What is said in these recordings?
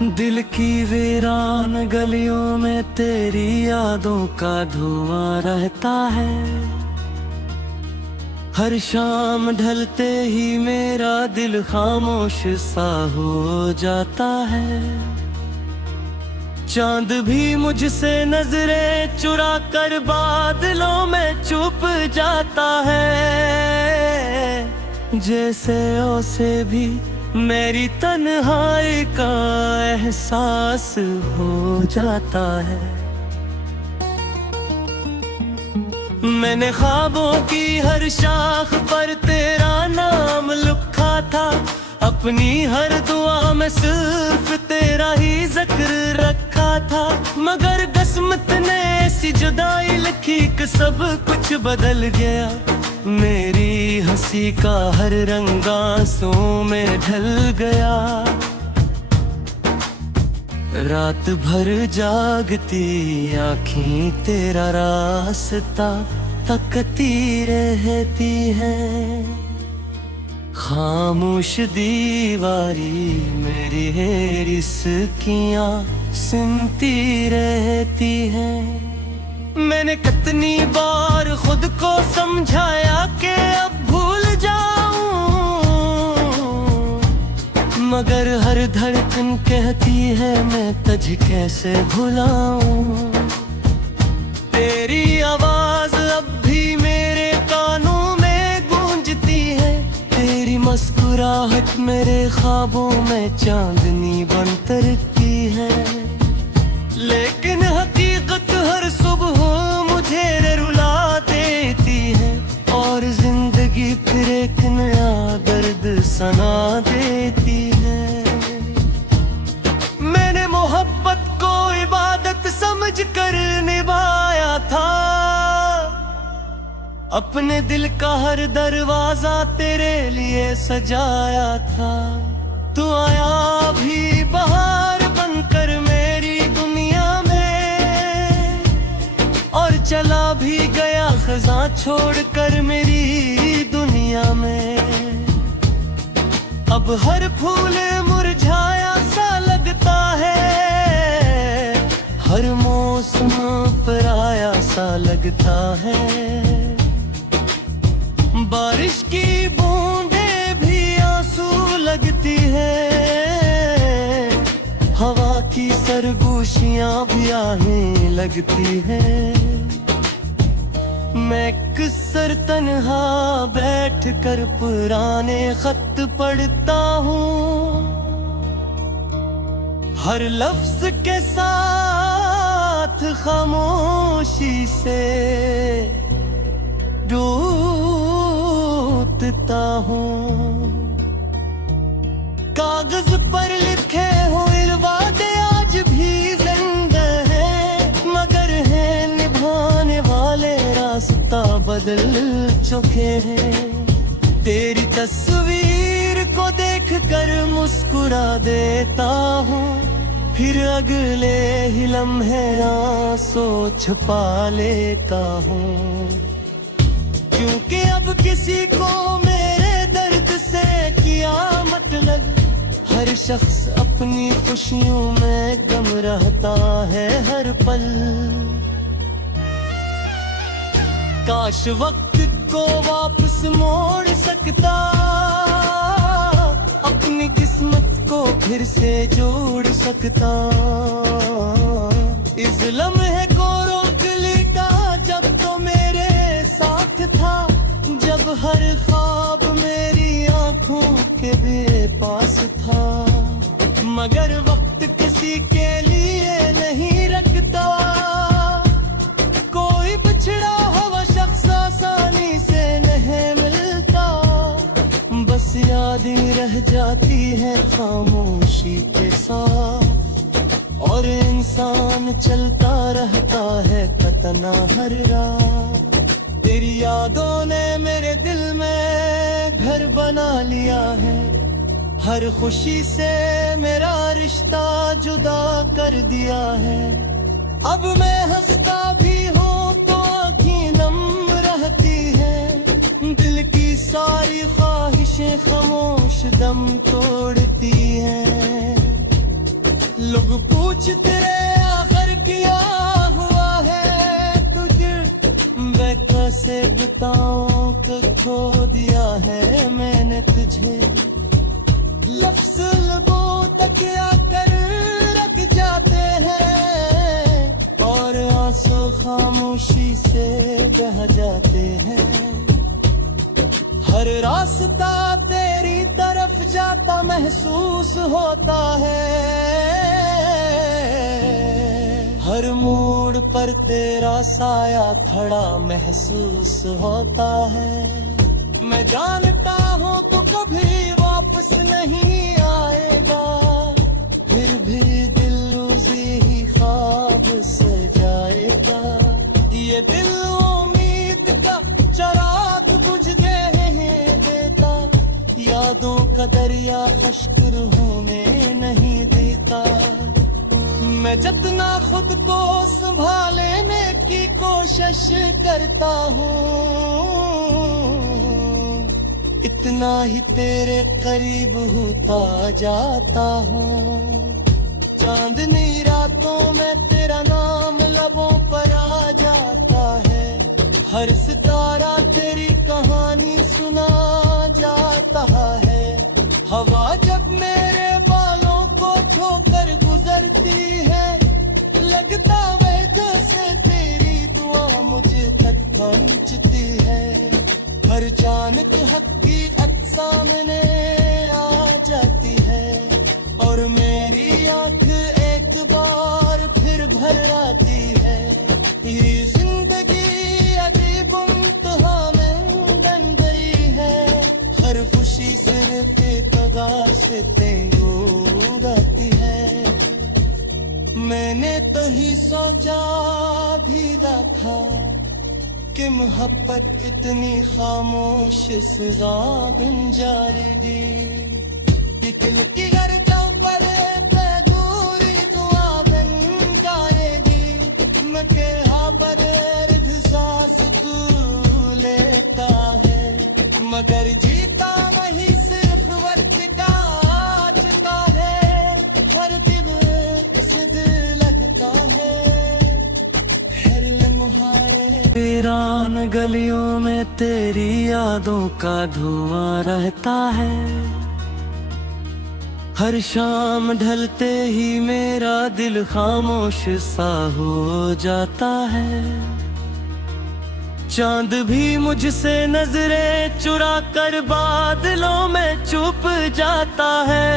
दिल की वीरान गलियों में तेरी यादों का धुआं रहता है। हर शाम ढलते ही मेरा दिल खामोश सा हो जाता है। चांद भी मुझसे नजरें चुरा कर बादलों में छुप जाता है। जैसे उसे भी मेरी तन्हाई का एहसास हो जाता है। मैंने ख्वाबों की हर शाख पर तेरा नाम लिखा था। अपनी हर दुआ में सिर्फ तेरा ही जिक्र रखा था। मगर किस्मत ने ऐसी जुदाई लिखी कि सब कुछ बदल गया। मेरी हंसी का हर रंग आंसुओं में ढल गया। रात भर जागती आँखें तेरा रास्ता तकती रहती है। खामोश दीवारी मेरी रिस्कियाँ सुनती रहती है। मैंने कितनी बार खुद को समझाया कि अब भूल जाऊं, मगर हर धड़कन कहती है मैं तुझे कैसे भुलाऊं। तेरी आवाज अब भी मेरे कानों में गूंजती है। तेरी मुस्कुराहट मेरे ख्वाबों में चांदनी बनकर की है। लेकिन हकीकत हर सुबह मुझे रुला देती है। और जिंदगी फिर एक नया दर्द सना देती है। मैंने मोहब्बत को इबादत समझ कर निभाया था। अपने दिल का हर दरवाजा तेरे लिए सजाया था। तू आया भी बहार बनकर मेरी दुनिया में, और चला भी गया खज़ां छोड़कर मेरी दुनिया में। अब हर फूल मुरझाया सा लगता है। हर मौसम पराया सा लगता है। बारिश की बूंदें भी आंसू लगती है। हवा की सरगोशियां भी आहें लगती है। मैं किसर तन्हा बैठ कर पुराने खत पढ़ता हूँ। हर लफ्ज के साथ खामोशी से डूबता हूँ। कागज पर लिखे हुए वादे आज भी जिंदा हैं, मगर हैं निभाने वाले रास्ता बदल चुके हैं। तेरी तस्वीर को देख कर मुस्कुरा देता हूँ। फिर अगले ही लम्हे आंसू छुपा लेता हूँ। क्योंकि अब किसी को मेरे दर्द से किया मतलब। हर शख्स अपनी खुशियों में गम रहता है हर पल। काश वक्त को वापस मोड़ सकता, अपनी किस्मत को फिर से जोड़ सकता। इस लम्हे को रोक लेता जब तो मेरे साथ था। जब हर ख्वाब मेरी आंखों के भी पास था। मगर वक्त किसी के लिए नहीं रखता। कोई पिछड़ा हुआ शख्स आसानी से नहीं मिलता। बस यादें रह जाती है खामोशी के साथ। और इंसान चलता रहता है कतना हर रात। तेरी यादों ने मेरे दिल में घर बना लिया है। हर खुशी से मेरा रिश्ता जुदा कर दिया है। अब मैं हंसता भी हूँ तो आँखें नम रहती है। दिल की सारी ख्वाहिशें खामोश दम तोड़ती हैं। लोग पूछते रहे आखिर क्या हुआ है तुझे, मैं कैसे बताऊं कि खो दिया है मैंने तुझे। लफ्ज़ लबों तक आकर रख जाते हैं और आंसू खामोशी से बह जाते हैं। हर रास्ता तेरी तरफ जाता महसूस होता है, हर मोड़ पर तेरा साया खड़ा महसूस होता है। मैं जानता हूँ तू कभी वापस नहीं आएगा, फिर भी दिल उसी ही ख्वाब से जाएगा। ये दिल उम्मीद का चिराग बुझने देता, यादों का दरिया खश्क होने नहीं देता। मैं जितना खुद को संभालने की कोशिश करता हूँ, इतना ही तेरे करीब होता जाता हूँ। चांदनी रातों में तेरा नाम लबों पर आ जाता है, हर सितारा तेरी कहानी सुना जाता है। हवा जब मेरे बालों को छोकर गुजरती है, लगता है जैसे तेरी दुआ मुझे तक पहुंचती है। हर चानक हकीकत सामने आ जाती है और मेरी आंख एक बार फिर भर आती है। ये जिंदगी अजीब इम्तिहा में बन गई है, हर खुशी सिर्फ एक अदा से तेंदू आती है। मैंने तो ही सोचा भी ना था कि मोहब्बत इतनी खामोश सजा बन जाएगी। दिल की घर जाऊं पर दूरी दुआ बन जाएगी। मैं कहा पर सांस तू लेता है, मगर जीता वही सिर्फ वक्त का आता है। हर दिल से दिल लगता है, वीरान गलियों में तेरी यादों का धुआं रहता है। हर शाम ढलते ही मेरा दिल खामोश सा हो जाता है। चांद भी मुझसे नजरें चुरा कर बादलों में छुप जाता है,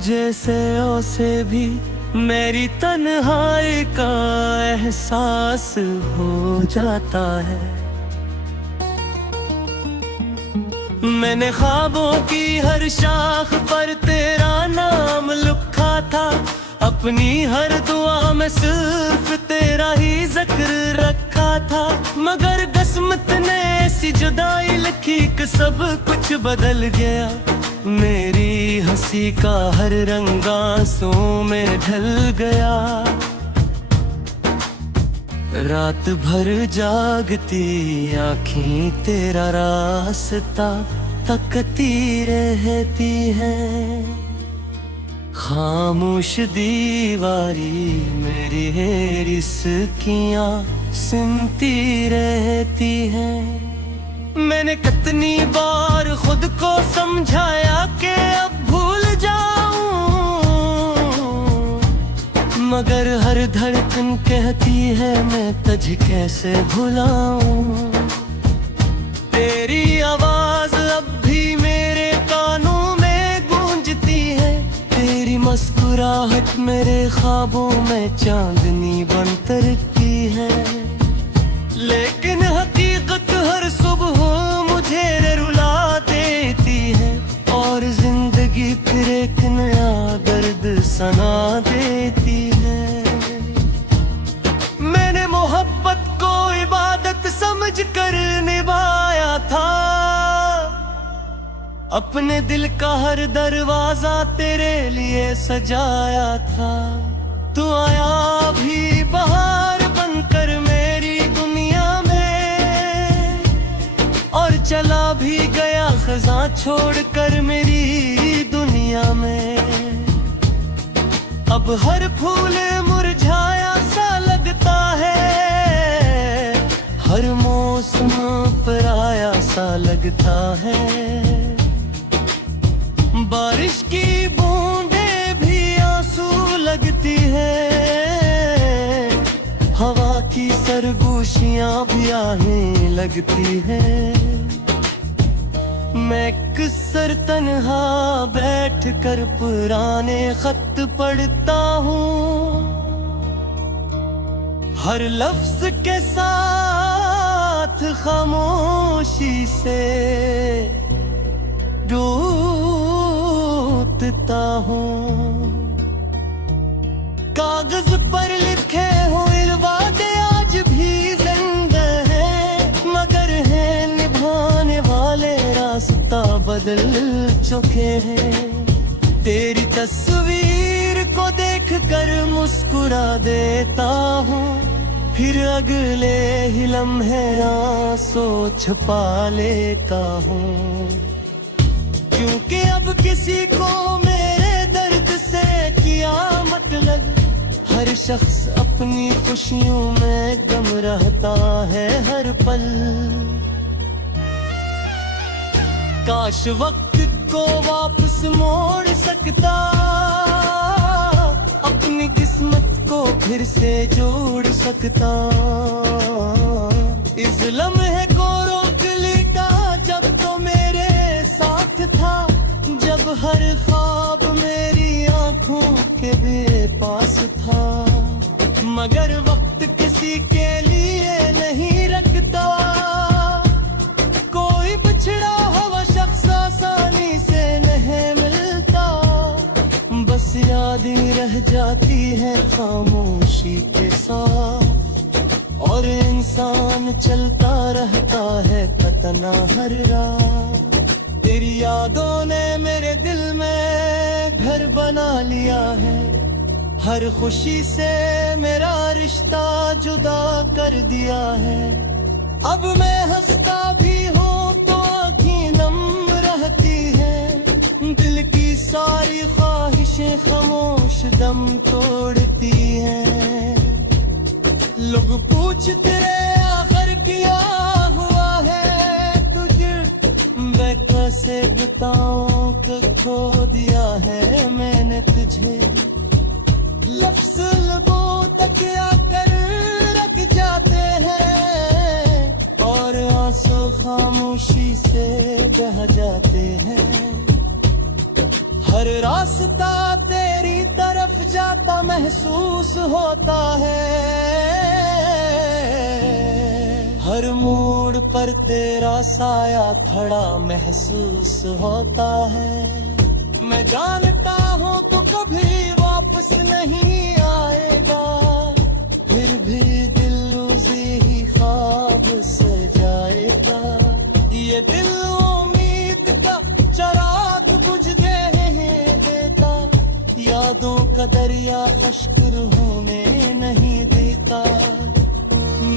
जैसे उसे भी मेरी तन्हाई का एहसास हो जाता है। मैंने ख्वाबों की हर शाख पर तेरा नाम लिखा था, अपनी हर दुआ में सिर्फ तेरा ही जिक्र रखा था। मगर किस्मत ने ऐसी जुदाई लिखी कि सब कुछ बदल गया। मेरी हंसी का हर रंग आंसुओं में ढल गया। रात भर जागती आँखें तेरा रास्ता तकती रहती है। खामोश दीवारी मेरी है रिस्कियाँ सुनती रहती है। मैंने कितनी बार खुद को समझाया कि अब भूल जाऊं, मगर हर धड़कन कहती है मैं तुझे कैसे भुलाऊं। तेरी आवाज अब भी मेरे कानों में गूंजती है, तेरी मुस्कुराहट मेरे ख्वाबों में चांदनी बन तरती है। लेकिन हकीकत हर सुबह मुझे रुला देती है और जिंदगी फिर एक नया दर्द सना देती है। मैंने मोहब्बत को इबादत समझ कर निभाया था, अपने दिल का हर दरवाजा तेरे लिए सजाया था। तू आया भी बहार बनकर मेरी दुनिया में और चला भी गया खज़ां छोड़कर मेरी दुनिया में। अब हर फूल मुरझाया सा लगता है, हर मौसम पराया सा लगता है। बारिश की बूंदें भी आंसू लगती है, हवा की सरगोशियां भी आहें लगती है। मैं अक्सर तन्हा बैठ कर पुराने खत पढ़ता हूँ, हर लफ्ज के साथ खामोशी से डूबता हूँ। कागज पर लिखे हुए वादे आज भी जिंदा हैं, मगर है निभाने वाले रास्ता बदल चुके हैं। तेरी तस्वीर को देख कर मुस्कुरा देता हूँ, फिर अगले ही लम्हे आंसू छुपा लेता हूँ। क्योंकि अब किसी को मेरे दर्द से किया मतलब, हर शख्स अपनी खुशियों में गम रहता है हर पल। काश वक्त को वापस मोड़ सकता, अपनी किस्मत को फिर से जोड़ सकता। इस लम्हे को रोक लेता जब तो मेरे साथ था, जब हर ख्वाब मेरी आंखों के भी पास था। मगर वक्त किसी के लिए नहीं रखता, कोई बिछड़ा हुआ शख्स आसानी से नहीं मिलता। बस यादें रह जाती है खामोशी के साथ, और इंसान चलता रहता है कतना हर रात। तेरी यादों ने मेरे दिल में घर बना लिया है, हर खुशी से मेरा रिश्ता जुदा कर दिया है। अब मैं हंसता भी हूँ तो आँखें नम रहती हैं, दिल की सारी ख्वाहिशें खामोश दम तोड़ती हैं। लोग पूछते रहे आखिर क्या हुआ है तुझे, मैं कैसे बताऊं कि खो दिया है मैंने तुझे। लफ्ज़ लबों तक आकर रख जाते हैं, और आंसू खामोशी से बह जाते हैं। हर रास्ता तेरी तरफ जाता महसूस होता है, हर मोड़ पर तेरा साया खड़ा महसूस होता है। मैं जानता हूँ तो कभी वापस नहीं आएगा, फिर भी दिल उसी ही ख्वाब से जाएगा। ये दिल उम्मीद का चराग बुझने देता, यादों का दरिया खश्क होने नहीं देता।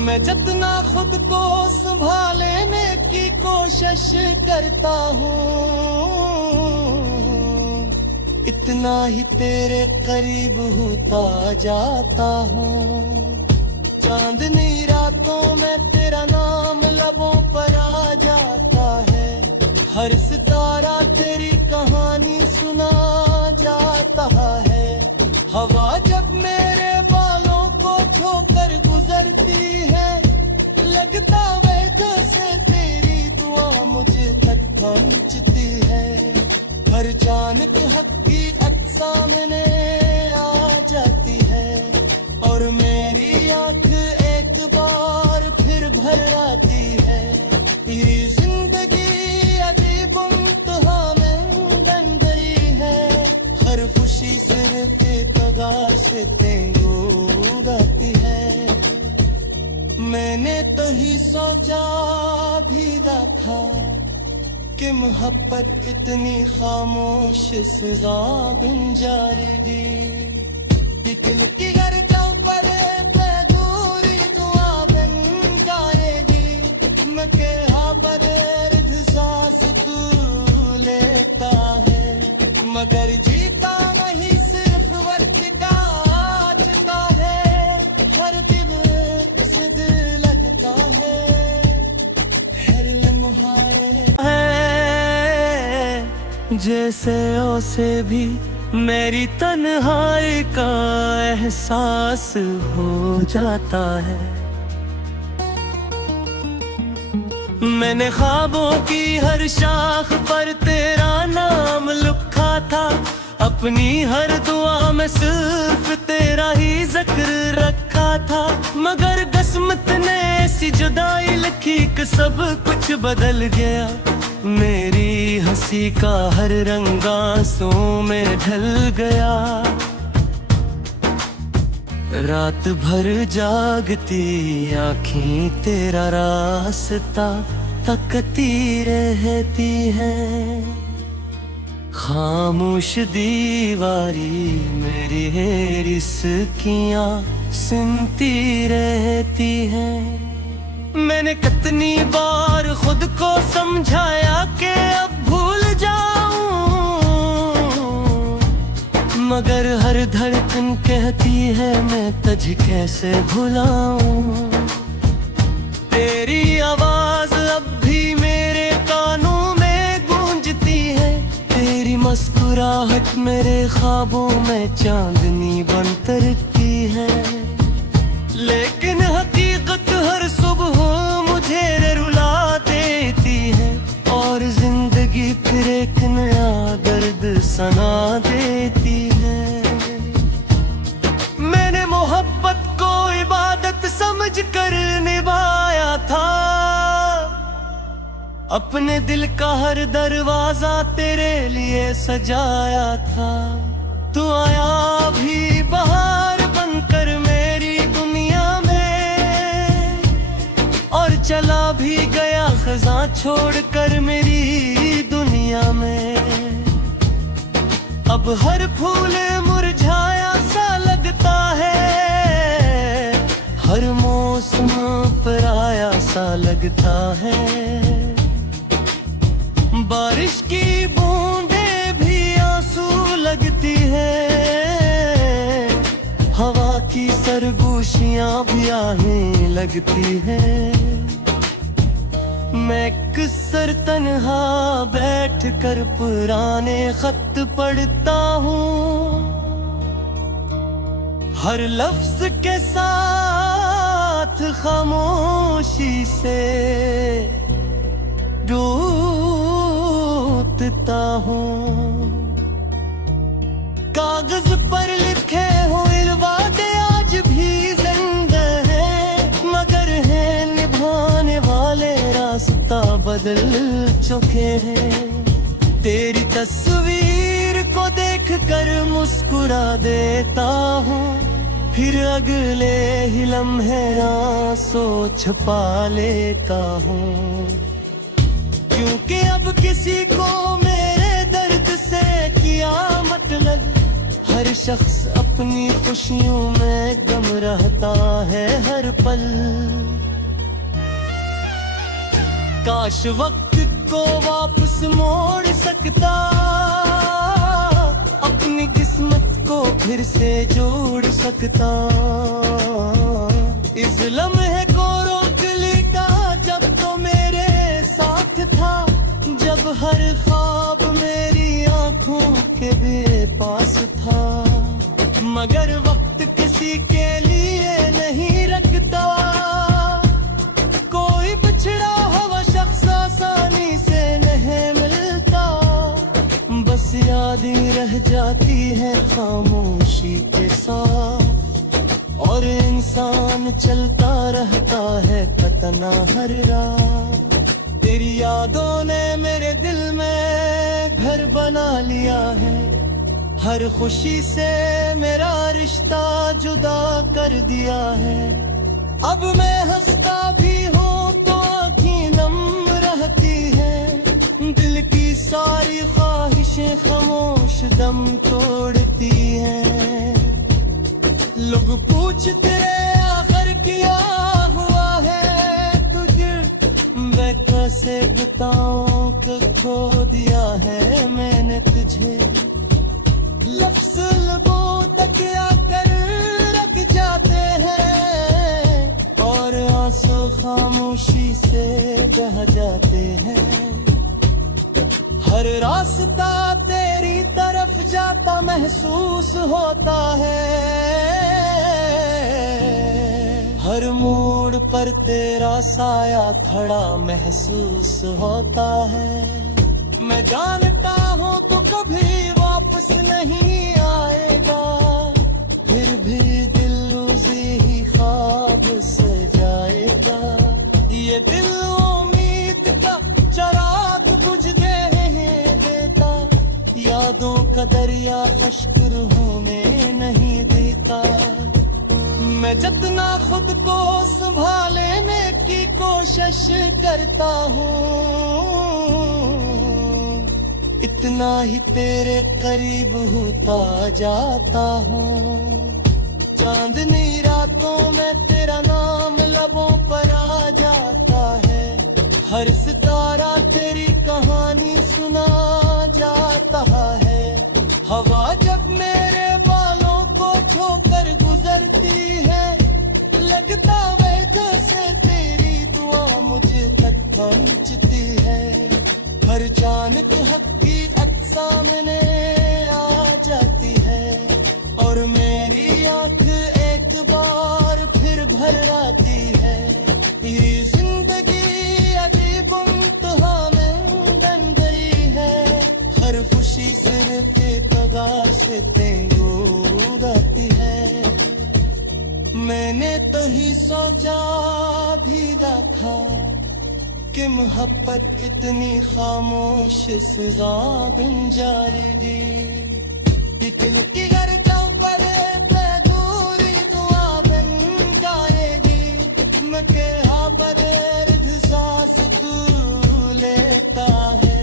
मैं जितना खुद को संभालने की कोशिश करता हूँ, इतना ही तेरे करीब होता जाता हूँ। चांदनी रातों में तेरा नाम लबों पर आ जाता है, हर सितारा तेरी कहानी सुना जाता है। हवा जब मेरे बालों को छूकर गुजरती है, लगता वह जैसे तेरी दुआ मुझे तक पहुंचती है। हर चानक हक की सामने आ जाती है, और मेरी आंख एक बार फिर भर आती है। ये जिंदगी अजीब इम्तिहा में बन गई है, हर खुशी सिर्फ एक से तेंगुदाती है। मैंने तो ही सोचा भी रखा कि मोहब्बत इतनी खामोश सजा बन जाएगी। दिल की घर जाऊं परे पे दूरी दुआ बन जाएगी। मैं कहा बदर्द सांस तू लेता है, मगर जीता नहीं सिर्फ वक्त का जैसे उसे भी मेरी तन्हाई का एहसास हो जाता है। मैंने ख्वाबों की हर शाख पर तेरा नाम लिखा था, अपनी हर दुआ में सिर्फ तेरा ही जिक्र रखा था। मगर किस्मत ने ऐसी जुदाई लिखी कि सब कुछ बदल गया। मेरी हंसी का हर रंग आंसुओं में ढल गया। रात भर जागती आँखें तेरा रास्ता तकती रहती है। खामोश दीवारी मेरी रिस्कियाँ सुनती रहती है। मैंने कितनी बार खुद को समझाया कि अब भूल जाऊं, मगर हर धड़कन कहती है मैं तुझे कैसे भुलाऊं। तेरी आवाज अब भी मेरे कानों में गूंजती है। तेरी मुस्कुराहट मेरे ख्वाबों में चांदनी बन तरती है। लेकिन हकीकत हर सुबह मुझे रुला देती है, और जिंदगी फिर एक नया दर्द सना देती है। मैंने मोहब्बत को इबादत समझकर निभाया था, अपने दिल का हर दरवाजा तेरे लिए सजाया था। तू आया भी बहार बनकर मेरी दुनिया में, और चला भी गया खज़ां छोड़कर मेरी दुनिया में। अब हर फूल मुरझाया सा लगता है, हर मौसम पराया सा लगता है। बारिश की बूंदें भी आंसू लगती है, हवा की सरगोशियां भी आहें लगती है। मैं किसर तन्हा बैठ कर पुराने खत पढ़ता हूँ, हर लफ्ज के साथ खामोशी से डूबता हूँ। कागज पर लिखे हुए वादे आज भी जिंदा हैं, मगर है निभाने वाले रास्ता बदल चुके हैं। तेरी तस्वीर को देखकर मुस्कुरा देता हूँ, फिर अगले ही लम्हे आंसू छुपा लेता हूँ। क्योंकि अब किसी को मेरे दर्द से किया मतलब, हर शख्स अपनी खुशियों में गम रहता है हर पल। काश वक्त को वापस मोड़ सकता, अपनी किस्मत को फिर से जोड़ सकता। इस लम्हे को रोक लेता जब तो मेरे साथ था, जब हर ख्वाब मेरी आंखों के भी पास था। मगर वक्त किसी के लिए नहीं रखता, कोई बिछड़ा हुआ शख्स आसानी से नहीं मिलता। बस यादें रह जाती है खामोशी के साथ, और इंसान चलता रहता है कतना हर रात। तेरी यादों ने मेरे दिल में घर बना लिया है, हर खुशी से मेरा रिश्ता जुदा कर दिया है। अब मैं हंसता भी हूँ तो आँखें नम रहती हैं, दिल की सारी ख्वाहिशें खामोश दम तोड़ती हैं। लोग पूछते आखिर क्या हुआ है तुझे, मैं कैसे बताऊं कि खो दिया है मैंने तुझे। लफ्ज़ लबों तक आकर रख जाते हैं, और आंसू खामोशी से बह जाते हैं। हर रास्ता जानता महसूस होता है, हर मोड़ पर तेरा साया खड़ा महसूस होता है। मैं जानता हूँ तो कभी वापस नहीं आएगा, फिर भी दिल उसी ही ख्वाब से जाएगा। ये दिल उम्मीद का चिराग बुझने देता, यादों का दरिया खश्क होने नहीं देता। मैं जितना खुद को संभालने की कोशिश करता हूँ, इतना ही तेरे करीब होता जाता हूँ। चांदनी रातों में तेरा नाम लबों पर आ जाता है, हर सितारा तेरी कहानी सुना जाता है। हवा जब मेरे बालों को छूकर गुजरती है, लगता है जैसे तेरी दुआ मुझे तक पहुंचती है। हर चांद हक की सामने आ जाती है, और मेरी आंख एक बार फिर भर आती है। तेरी जिंदगी अजीब इम्तिहा में बन गई है, हर खुशी सिर्फ तगार से तेंगू आती है। मैंने तो ही सोचा भी रखा कि मोहब्बत इतनी खामोश सजा बन जाएगी। दिल की घर पर दूरी दुआ बन जाएगी। मैं कहा पर सांस तू लेता है,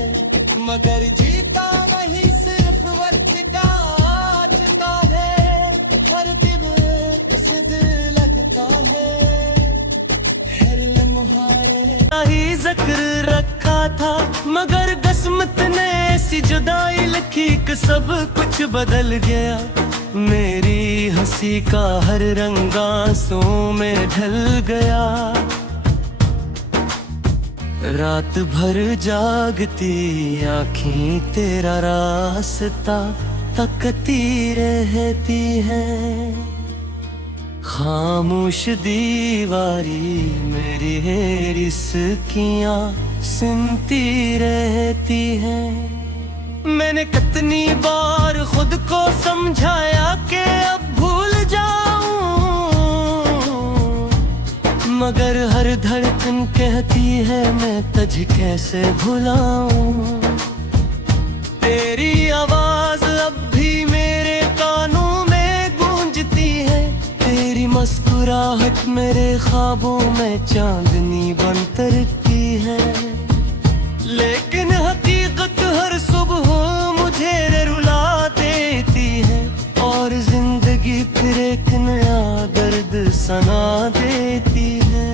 मगर जीता नहीं सिर्फ वक्त का आता है। हर दिवस दिल लगता है, हर लम्हारे ही जिक्र रखा था, मगर किस्मत ने ऐसी जुदाई लिखी कि सब कुछ बदल गया। मेरी हंसी का हर रंग आंसुओं में ढल गया। रात भर जागती आँखें तेरा रास्ता तकती रहती है। खामोश दीवारी मेरी रिस्कियाँ सुनती रहती है। मैंने कितनी बार खुद को समझाया कि अब भूल जाऊं, मगर हर धड़कन कहती है मैं तुझे कैसे भुलाऊं। तेरी आवाज अब भी मेरे कानों में गूंजती है, तेरी मुस्कुराहट मेरे ख्वाबों में चांदनी बन तरती है। लेकिन हकीकत हर सुबह मुझे रुला देती है, और जिंदगी फिर एक नया दर्द सना देती है।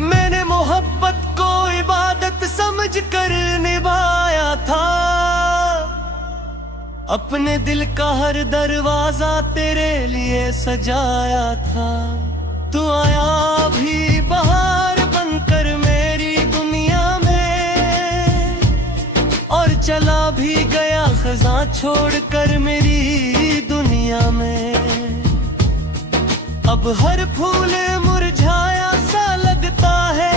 मैंने मोहब्बत को इबादत समझ कर निभाया था, अपने दिल का हर दरवाजा तेरे लिए सजाया था। तू आया भी बहार बनकर मेरी दुनिया में, और चला भी गया खज़ां छोड़कर मेरी दुनिया में। अब हर फूल मुरझाया सा लगता है,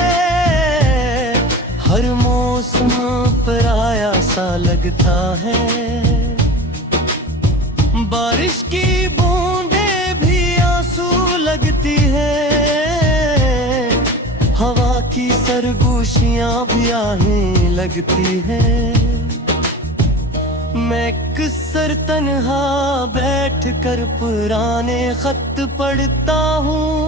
हर मौसम पराया सा लगता है। बारिश की बूंदें भी आंसू लगती है, हवा की सरगोशियां भी आहें लगती है। मैं अक्सर तन्हा बैठ कर पुराने खत पढ़ता हूँ,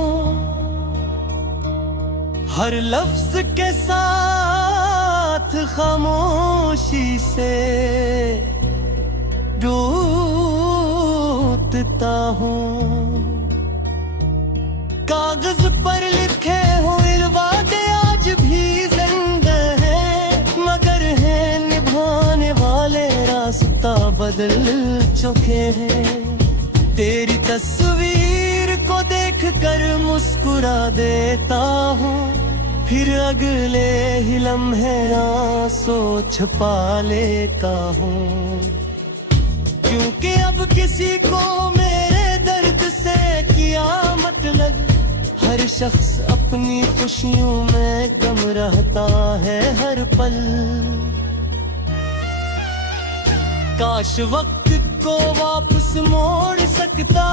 हर लफ्ज के साथ खामोशी से रोता हूँ। कागज पर लिखे हुए वादे आज भी जिंदा हैं, मगर है निभाने वाले रास्ता बदल चुके हैं। तेरी तस्वीर को देख कर मुस्कुरा देता हूँ, फिर अगले ही लम्हे आंसू छुपा लेता हूँ। क्योंकि अब किसी को मेरे दर्द से किया मतलब, हर शख्स अपनी खुशियों में गम रहता है हर पल। काश वक्त को वापस मोड़ सकता,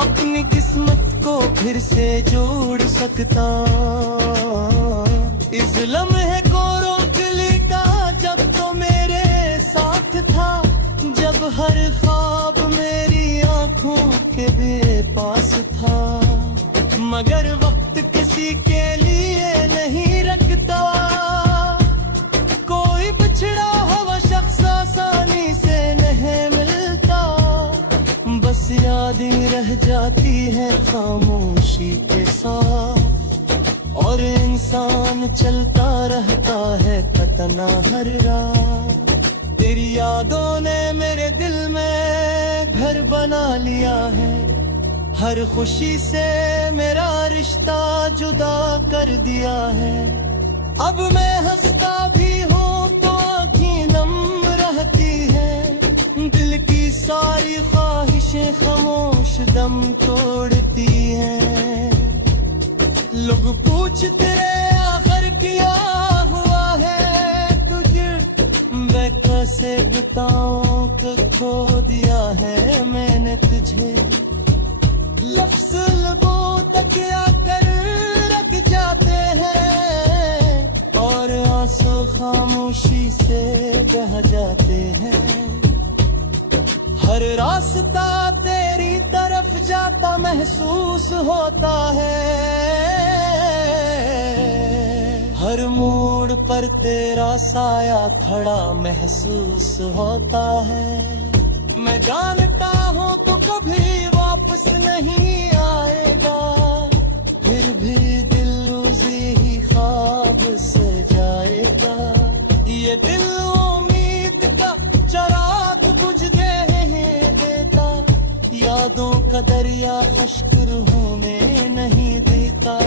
अपनी किस्मत को फिर से जोड़ सकता। इस लम्हे को रोक लेता जब तो मेरे साथ था, जब हर ख्वाब मेरी आंखों के भी पास था। मगर वक्त किसी के लिए नहीं रखता, कोई बिछड़ा हुआ शख्स आसानी से नहीं मिलता। बस यादें रह जाती है खामोशी के साथ, और इंसान चलता रहता है कतना हर रात। तेरी यादों ने मेरे दिल में घर बना लिया है, हर खुशी से मेरा रिश्ता जुदा कर दिया है। अब मैं हंसता भी हूँ तो आँखें नम रहती है, दिल की सारी ख्वाहिशें खामोश दम तोड़ती हैं। लोग पूछते आखिर क्या हुआ है तुझे, मैं कैसे बताऊं कि खो दिया है मैंने तुझे। लफ्ज़ लबों तक क्या कर रख जाते हैं, और आंसू खामोशी से बह जाते हैं। हर रास्ता तेरी तरफ जाता महसूस होता है, हर मोड़ पर तेरा साया खड़ा महसूस होता है। मैं जानता हूँ तो कभी वापस नहीं आएगा, फिर भी दिल उसी ही ख्वाब से जाएगा। ये दिल उम्मीद का चिराग बुझने देता, यादों का दरिया खुश्क होने नहीं देता।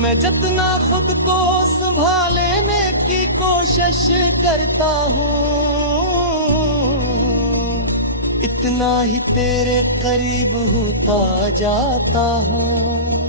मैं जितना खुद को संभालने की कोशिश करता हूँ, इतना ही तेरे करीब होता जाता हूँ।